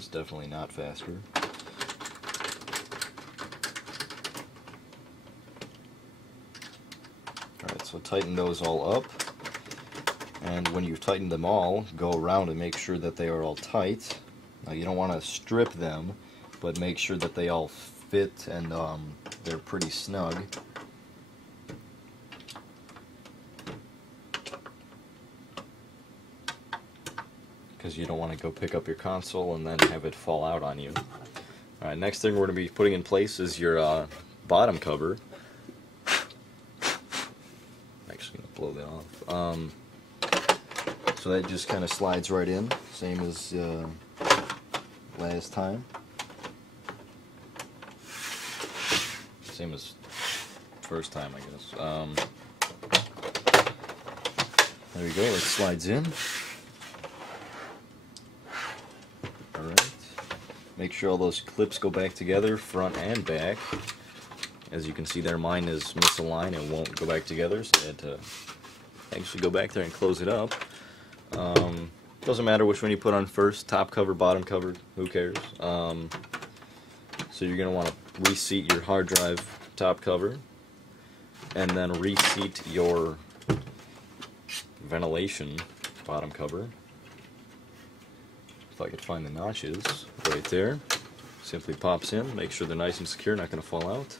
was definitely not faster. Alright, so tighten those all up. And when you've tightened them all, go around and make sure that they are all tight. Now you don't want to strip them, but make sure that they all fit and they're pretty snug. Because you don't want to go pick up your console and then have it fall out on you. Alright, next thing we're going to be putting in place is your bottom cover. I'm actually going to blow that off. So that just kind of slides right in, same as last time. Same as first time, I guess. There we go, it slides in. Alright. Make sure all those clips go back together, front and back. As you can see there, mine is misaligned and won't go back together, so I had to actually go back there and close it up. Doesn't matter which one you put on first, top cover, bottom cover, who cares. So you're going to want to reseat your hard drive top cover, and then reseat your ventilation bottom cover. If I could find the notches, right there. Simply pops in, make sure they're nice and secure, not going to fall out.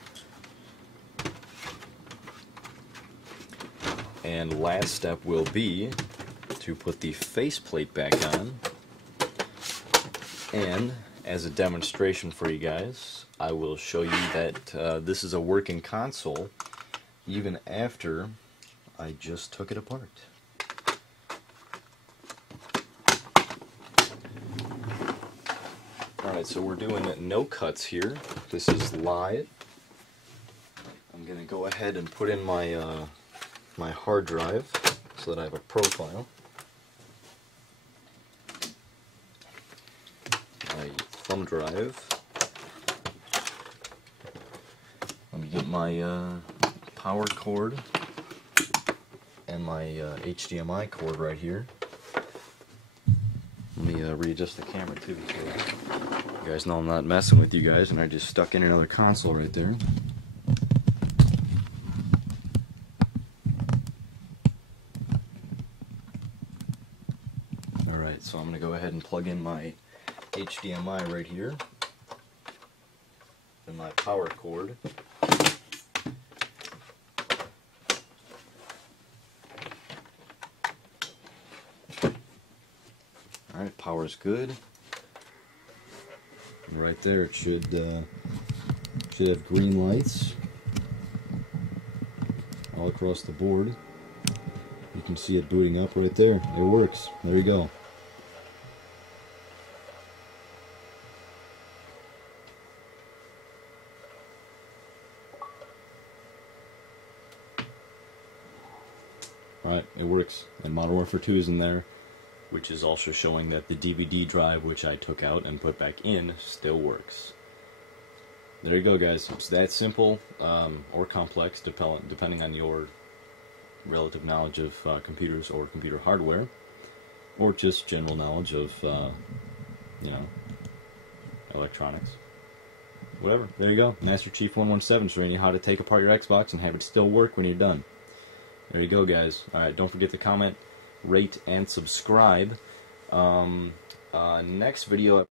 And last step will be to put the faceplate back on. And as a demonstration for you guys, I will show you that this is a working console even after I just took it apart. Alright, so we're doing no cuts here. This is live. I'm going to go ahead and put in my my hard drive so that I have a profile. My thumb drive. Let me get my power cord and my HDMI cord right here. Let me readjust the camera too, so you guys know I'm not messing with you guys, and I just stuck in another console right there. Alright, so I'm going to go ahead and plug in my HDMI right here and my power cord. Alright, power's good. And right there it should have green lights all across the board. You can see it booting up right there. It works. There you go. Alright, it works. And Modern Warfare 2 is in there, which is also showing that the DVD drive, which I took out and put back in, still works. There you go, guys. It's that simple, or complex, depending on your relative knowledge of computers or computer hardware, or just general knowledge of, you know, electronics. Whatever. There you go. Master Chief 117 showing you how to take apart your Xbox and have it still work when you're done. There you go, guys. Alright, don't forget to comment, rate, and subscribe. Next video